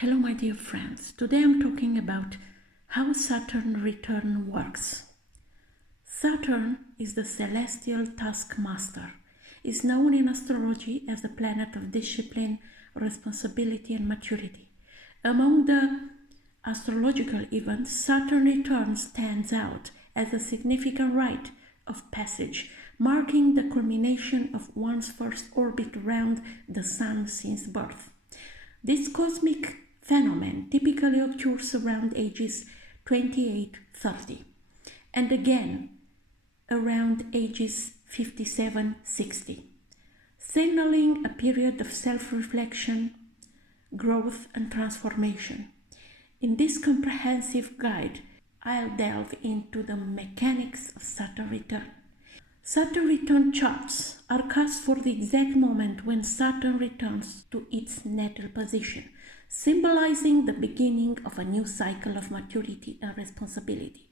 Hello my dear friends, today I'm talking about how Saturn return works. Saturn is the celestial taskmaster. Is known in astrology as the planet of discipline, responsibility and maturity. Among the astrological events, Saturn return stands out as a significant rite of passage, marking the culmination of one's first orbit around the Sun since birth. This cosmic phenomenon typically occurs around ages 28-30 and again around ages 57-60, signaling a period of self-reflection, growth and transformation. In this comprehensive guide, I'll delve into the mechanics of Saturn return. Saturn return charts are cast for the exact moment when Saturn returns to its natal position, symbolizing the beginning of a new cycle of maturity and responsibility.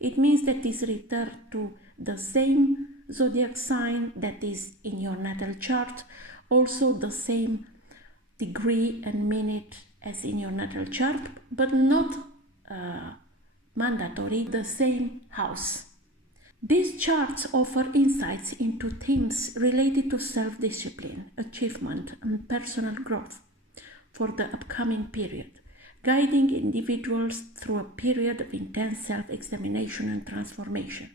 It means that this return to the same zodiac sign that is in your natal chart, also the same degree and minute as in your natal chart, but not mandatory, the same house. These charts offer insights into themes related to self-discipline, achievement, and personal growth for the upcoming period, guiding individuals through a period of intense self-examination and transformation.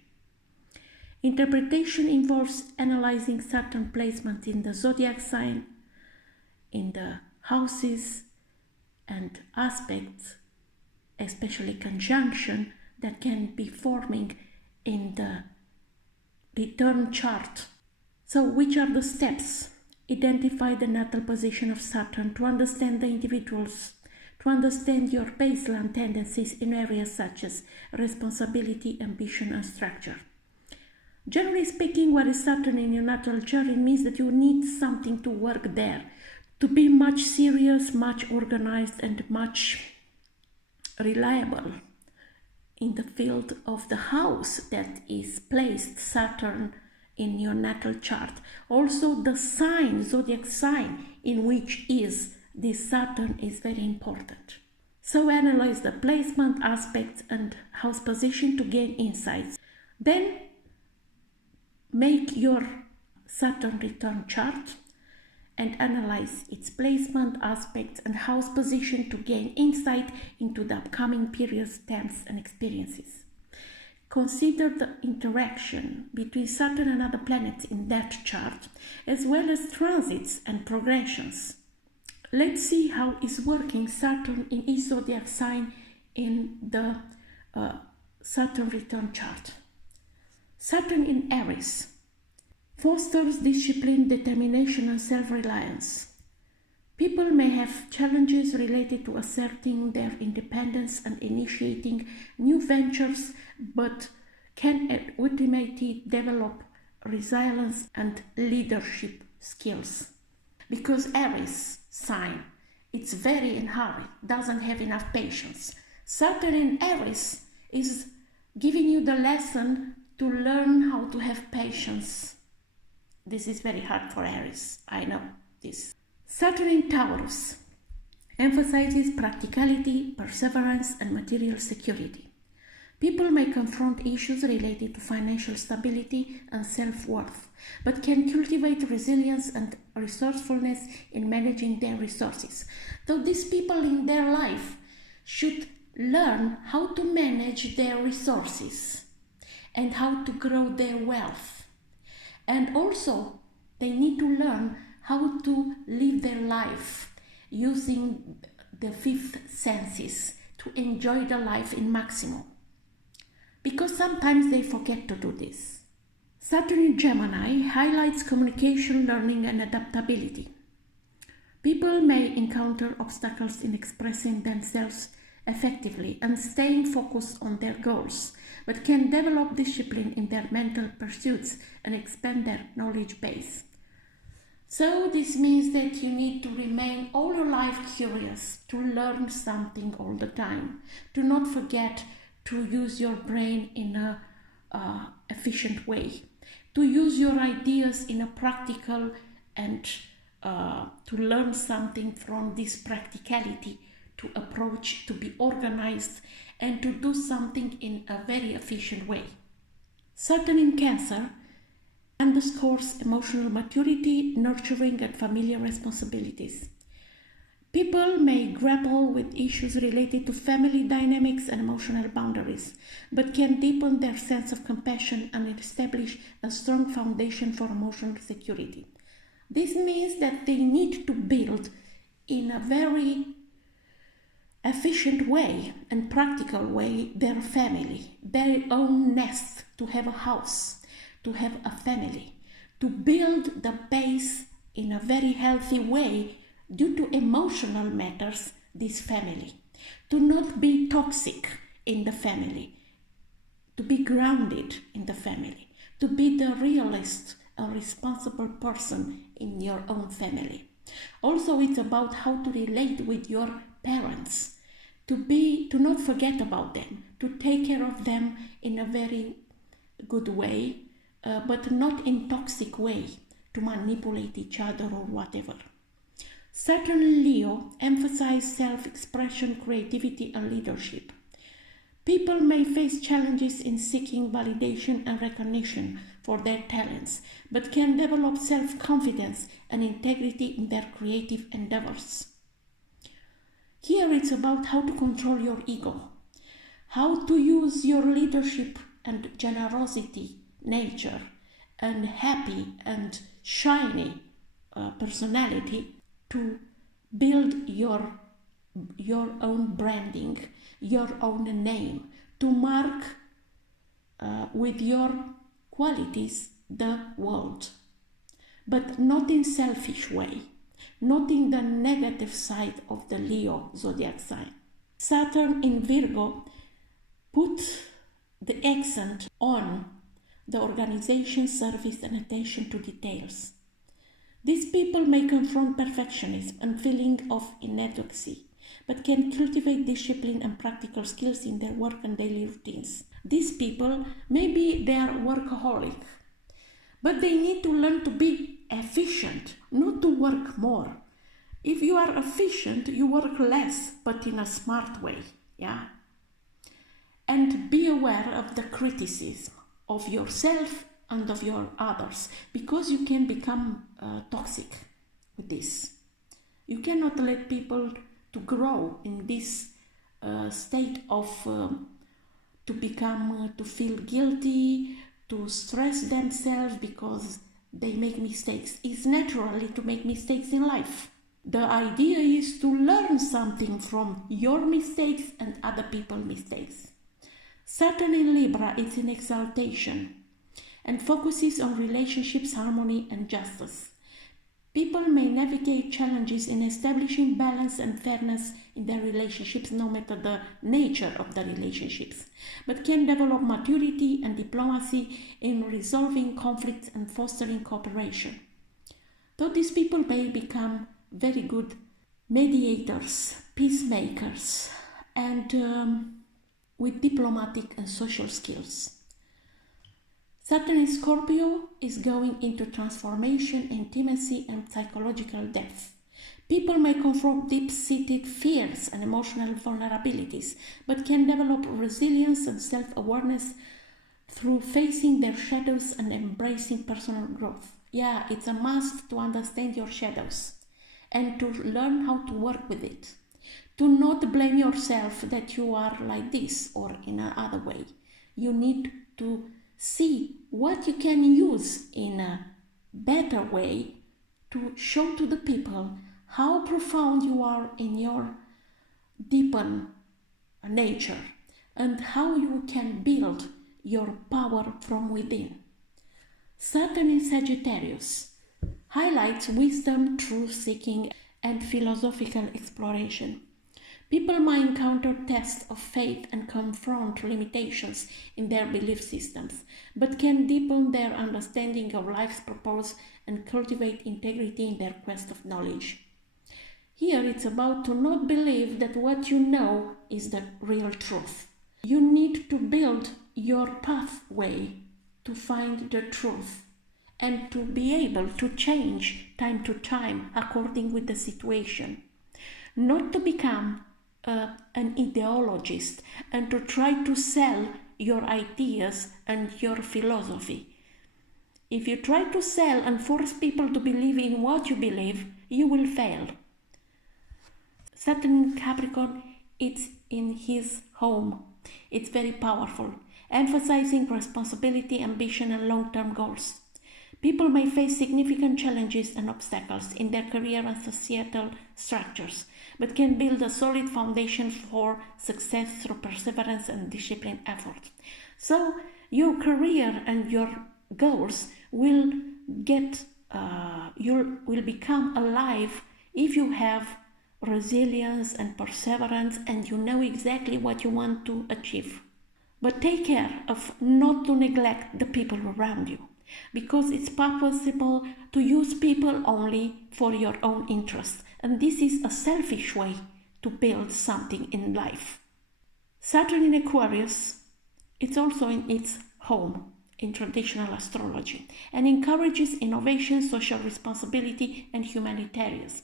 Interpretation involves analyzing Saturn placement in the zodiac sign, in the houses and aspects, especially conjunction, that can be forming in the return chart. So which are the steps? Identify the natal position of Saturn to understand the individuals, to understand your baseline tendencies in areas such as responsibility, ambition and structure. Generally speaking, what is Saturn in your natal chart? It means that you need something to work there, to be much serious, much organized and much reliable in the field of the house that is placed Saturn in your natal chart. Also the sign, zodiac sign in which is this Saturn is very important. So analyze the placement, aspects and house position to gain insights. Then make your Saturn return chart and analyze its placement, aspects and house position to gain insight into the upcoming period's themes and experiences. Consider the interaction between Saturn and other planets in that chart, as well as transits and progressions. Let's see how is working Saturn in each zodiac sign in the Saturn return chart. Saturn in Aries fosters discipline, determination and self-reliance. People may have challenges related to asserting their independence and initiating new ventures, but can ultimately develop resilience and leadership skills. Because Aries sign, it's very in hurry, doesn't have enough patience. Saturn in Aries is giving you the lesson to learn how to have patience. This is very hard for Aries, I know this. Saturn in Taurus emphasizes practicality, perseverance and material security. People may confront issues related to financial stability and self-worth, but can cultivate resilience and resourcefulness in managing their resources. So these people in their life should learn how to manage their resources and how to grow their wealth. And also, they need to learn how to live their life using the fifth senses to enjoy the life in maximum. Because sometimes they forget to do this. Saturn in Gemini highlights communication, learning and adaptability. People may encounter obstacles in expressing themselves effectively and staying focused on their goals, but can develop discipline in their mental pursuits and expand their knowledge base. So this means that you need to remain all your life curious, to learn something all the time, to not forget to use your brain in a efficient way, to use your ideas in a practical and to learn something from this practicality to approach, to be organized, and to do something in a very efficient way. Saturn in Cancer underscores emotional maturity, nurturing, and familiar responsibilities. People may grapple with issues related to family dynamics and emotional boundaries, but can deepen their sense of compassion and establish a strong foundation for emotional security. This means that they need to build in a very efficient way and practical way their family, their own nest, to have a house, to have a family, to build the base in a very healthy way due to emotional matters, this family, to not be toxic in the family, to be grounded in the family, to be the realist, a responsible person in your own family. Also, it's about how to relate with your parents, to not forget about them, to take care of them in a very good way, but not in toxic way, to manipulate each other or whatever. Saturn in Leo emphasizes self-expression, creativity, and leadership. People may face challenges in seeking validation and recognition for their talents, but can develop self-confidence and integrity in their creative endeavors. Here it's about how to control your ego, how to use your leadership and generosity, nature, and happy and shiny personality to build your own branding, your own name, to mark with your qualities the world, but not in selfish way, not in the negative side of the Leo zodiac sign. Saturn in Virgo put the accent on the organization, service, and attention to details. These people may confront perfectionism and feeling of inadequacy, but can cultivate discipline and practical skills in their work and daily routines. These people, maybe they are workaholic, but they need to learn to be efficient, not to work more. If you are efficient, you work less, but in a smart way, yeah? And be aware of the criticism of yourself and of your others, because you can become toxic with this. You cannot let people to grow in this state of to feel guilty, to stress themselves because they make mistakes. It's naturally to make mistakes in life. The idea is to learn something from your mistakes and other people's mistakes. Saturn in Libra is in exaltation and focuses on relationships, harmony, and justice. People may navigate challenges in establishing balance and fairness in their relationships, no matter the nature of the relationships, but can develop maturity and diplomacy in resolving conflicts and fostering cooperation. Though these people may become very good mediators, peacemakers, and with diplomatic and social skills. Saturn in Scorpio is going into transformation, intimacy, and psychological depth. People may confront deep-seated fears and emotional vulnerabilities, but can develop resilience and self-awareness through facing their shadows and embracing personal growth. Yeah, it's a must to understand your shadows and to learn how to work with it. To not blame yourself that you are like this or in another way. You need to see what you can use in a better way to show to the people how profound you are in your deepen nature and how you can build your power from within. Saturn in Sagittarius highlights wisdom, truth-seeking, and philosophical exploration. People might encounter tests of faith and confront limitations in their belief systems, but can deepen their understanding of life's purpose and cultivate integrity in their quest of knowledge. Here it's about to not believe that what you know is the real truth. You need to build your pathway to find the truth and to be able to change time to time according with the situation. Not to become an ideologist and to try to sell your ideas and your philosophy. If you try to sell and force people to believe in what you believe, you will fail. Saturn in Capricorn, it's in his home. It's very powerful, emphasizing responsibility, ambition, and long-term goals. People may face significant challenges and obstacles in their career and societal structures, but can build a solid foundation for success through perseverance and disciplined effort. So your career and your goals will will become alive if you have resilience and perseverance and you know exactly what you want to achieve. But take care of not to neglect the people around you, because it's possible to use people only for your own interests, and this is a selfish way to build something in life. Saturn in Aquarius, it's also in its home in traditional astrology and encourages innovation, social responsibility, and humanitarianism.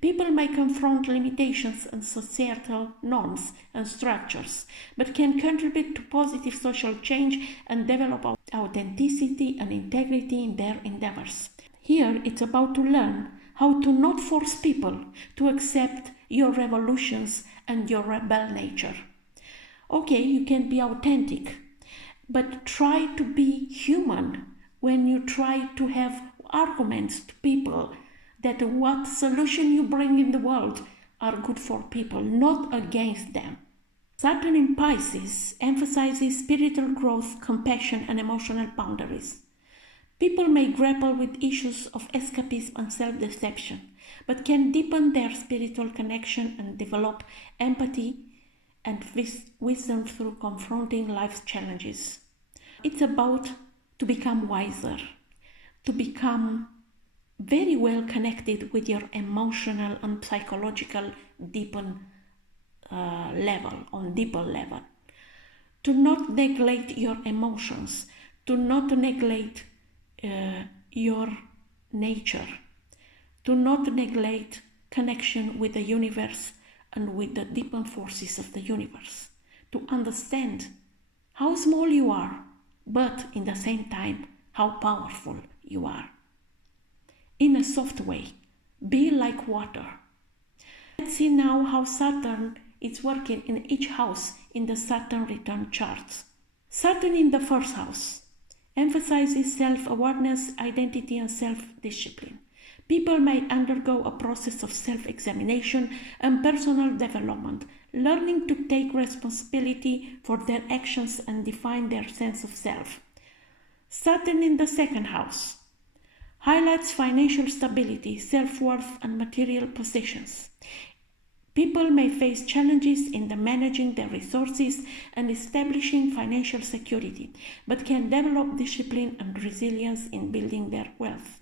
People may confront limitations and societal norms and structures, but can contribute to positive social change and develop authenticity and integrity in their endeavors. Here, it's about to learn how to not force people to accept your revolutions and your rebel nature. Okay, you can be authentic, but try to be human when you try to have arguments to people that what solution you bring in the world are good for people, not against them. Saturn in Pisces emphasizes spiritual growth, compassion, and emotional boundaries. People may grapple with issues of escapism and self-deception, but can deepen their spiritual connection and develop empathy and wisdom through confronting life's challenges. It's about to become wiser, to become very well connected with your emotional and psychological deeper level. To not neglect your emotions, to not neglect your nature, to not neglect connection with the universe and with the deeper forces of the universe, to understand how small you are, but in the same time, how powerful you are. In a soft way, be like water. Let's see now how Saturn is working in each house in the Saturn Return charts. Saturn in the first house emphasizes self-awareness, identity, and self-discipline. People may undergo a process of self-examination and personal development, learning to take responsibility for their actions and define their sense of self. Saturn in the second house highlights financial stability, self-worth, and material possessions. People may face challenges in managing their resources and establishing financial security, but can develop discipline and resilience in building their wealth.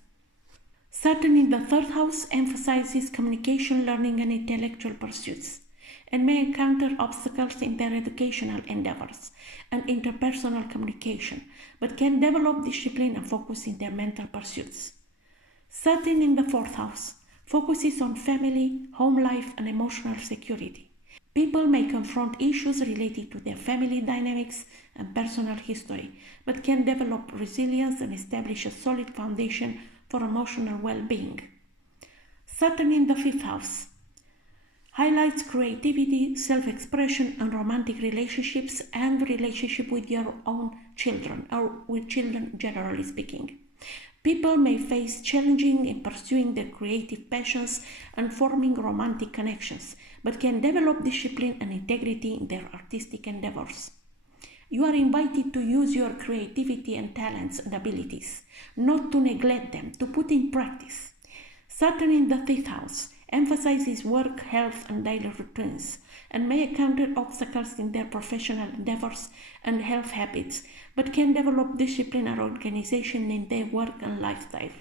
Saturn in the third house emphasizes communication, learning, and intellectual pursuits, and may encounter obstacles in their educational endeavors and interpersonal communication, but can develop discipline and focus in their mental pursuits. Saturn in the fourth house focuses on family, home life, and emotional security. People may confront issues related to their family dynamics and personal history, but can develop resilience and establish a solid foundation for emotional well-being. Saturn in the fifth house highlights creativity, self-expression, and romantic relationships, and relationship with your own children, or with children generally speaking. People may face challenges in pursuing their creative passions and forming romantic connections, but can develop discipline and integrity in their artistic endeavors. You are invited to use your creativity and talents and abilities, not to neglect them, to put in practice. Saturn in the fifth house emphasizes work, health, and daily routines, and may encounter obstacles in their professional endeavors and health habits, but can develop discipline and organization in their work and lifestyle.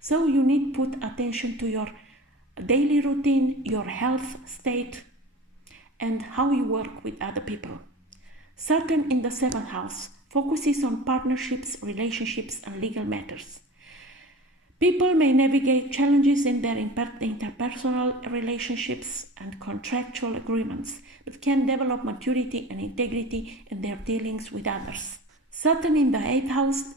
So you need to put attention to your daily routine, your health state, and how you work with other people. Saturn in the seventh house focuses on partnerships, relationships, and legal matters. People may navigate challenges in their interpersonal relationships and contractual agreements, but can develop maturity and integrity in their dealings with others. Saturn in the 8th house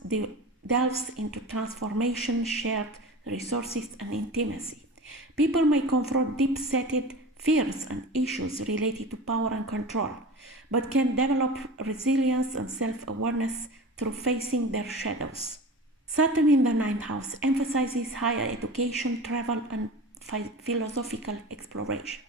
delves into transformation, shared resources, and intimacy. People may confront deep-seated fears and issues related to power and control, but can develop resilience and self-awareness through facing their shadows. Saturn in the 9th house emphasizes higher education, travel, and philosophical exploration.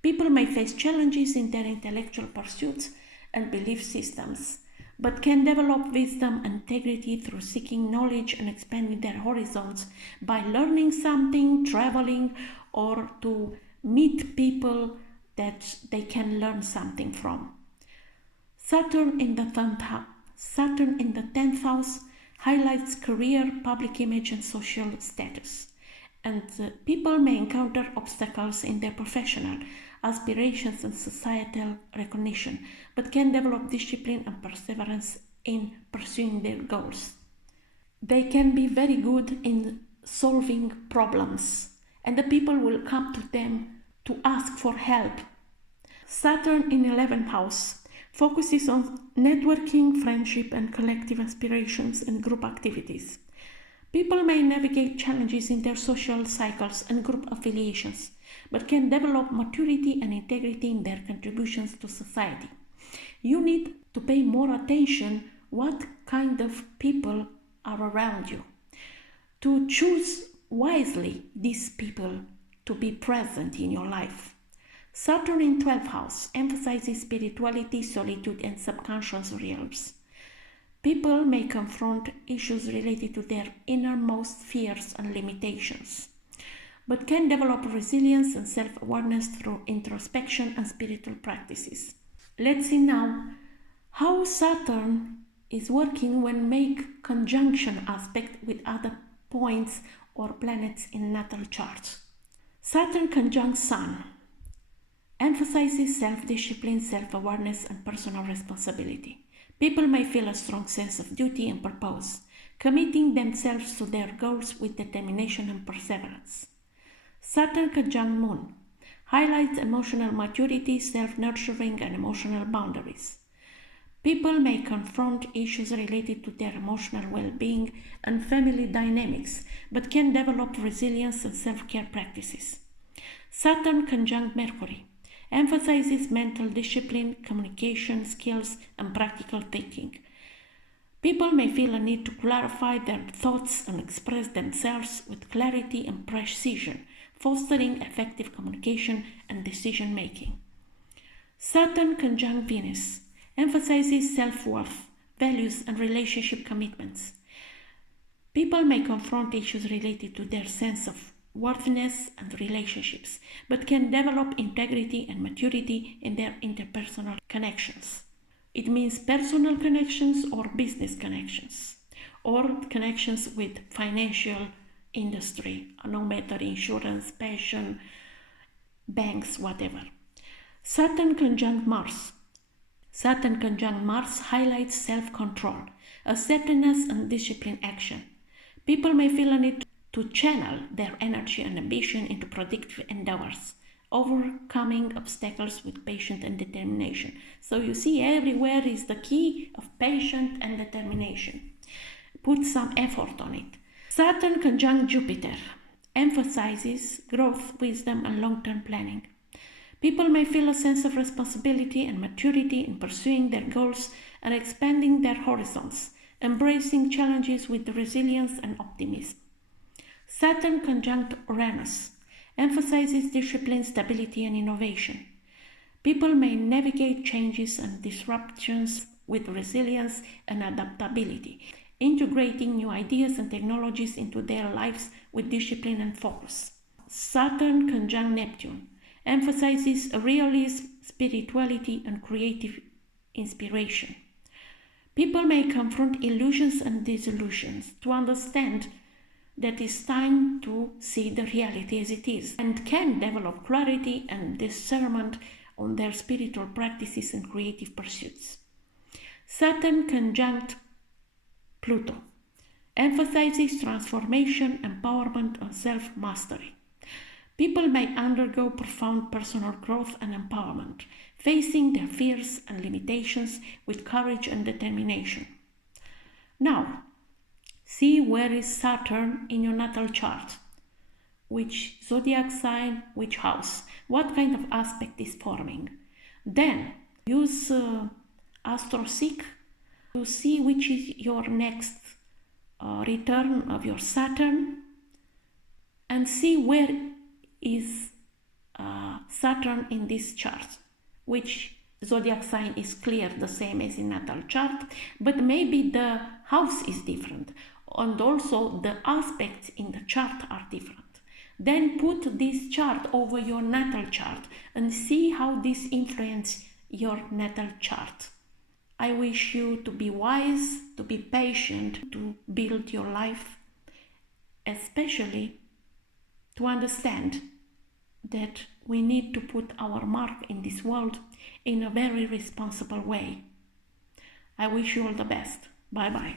People may face challenges in their intellectual pursuits and belief systems, but can develop wisdom and integrity through seeking knowledge and expanding their horizons by learning something, traveling, or to meet people that they can learn something from. Saturn in the 10th house highlights career, public image, and social status. And people may encounter obstacles in their professional aspirations and societal recognition, but can develop discipline and perseverance in pursuing their goals. They can be very good in solving problems, and the people will come to them to ask for help. Saturn in 11th house focuses on networking, friendship, and collective aspirations and group activities. People may navigate challenges in their social cycles and group affiliations, but can develop maturity and integrity in their contributions to society. You need to pay more attention what kind of people are around you, to choose wisely these people to be present in your life. Saturn in 12th house emphasizes spirituality, solitude, and subconscious realms. People may confront issues related to their innermost fears and limitations, but can develop resilience and self-awareness through introspection and spiritual practices. Let's see now how Saturn is working when make conjunction aspect with other points or planets in natal charts. Saturn conjunct Sun emphasizes self-discipline, self-awareness, and personal responsibility. People may feel a strong sense of duty and purpose, committing themselves to their goals with determination and perseverance. Saturn conjunct Moon highlights emotional maturity, self-nurturing, and emotional boundaries. People may confront issues related to their emotional well-being and family dynamics, but can develop resilience and self-care practices. Saturn conjunct Mercury emphasizes mental discipline, communication skills, and practical thinking. People may feel a need to clarify their thoughts and express themselves with clarity and precision, fostering effective communication and decision-making. Saturn conjunct Venus emphasizes self-worth, values, and relationship commitments. People may confront issues related to their sense of worthiness and relationships, but can develop integrity and maturity in their interpersonal connections. It means personal connections or business connections, or connections with financial industry, no matter insurance, pension, banks, whatever. Saturn conjunct Mars. Saturn conjunct Mars highlights self-control, assertiveness, and disciplined action. People may feel a need to channel their energy and ambition into productive endeavors, overcoming obstacles with patience and determination. So you see, everywhere is the key of patience and determination. Put some effort on it. Saturn conjunct Jupiter emphasizes growth, wisdom, and long-term planning. People may feel a sense of responsibility and maturity in pursuing their goals and expanding their horizons, embracing challenges with resilience and optimism. Saturn conjunct Uranus emphasizes discipline, stability, and innovation. People may navigate changes and disruptions with resilience and adaptability, integrating new ideas and technologies into their lives with discipline and focus. Saturn conjunct Neptune emphasizes realism, spirituality, and creative inspiration. People may confront illusions and disillusions to understand that it's time to see the reality as it is, and can develop clarity and discernment on their spiritual practices and creative pursuits. Saturn conjunct Pluto emphasizes transformation, empowerment, and self-mastery. People may undergo profound personal growth and empowerment, facing their fears and limitations with courage and determination. Now, see where is Saturn in your natal chart. Which zodiac sign, which house, what kind of aspect is forming. Then use AstroSeek to see which is your next return of your Saturn, and see where is Saturn in this chart, which zodiac sign is clear, the same as in natal chart, but maybe the house is different, and also the aspects in the chart are different. Then put this chart over your natal chart and see how this influences your natal chart. I wish you to be wise, to be patient, to build your life, especially to understand that we need to put our mark in this world in a very responsible way. I wish you all the best. Bye-bye.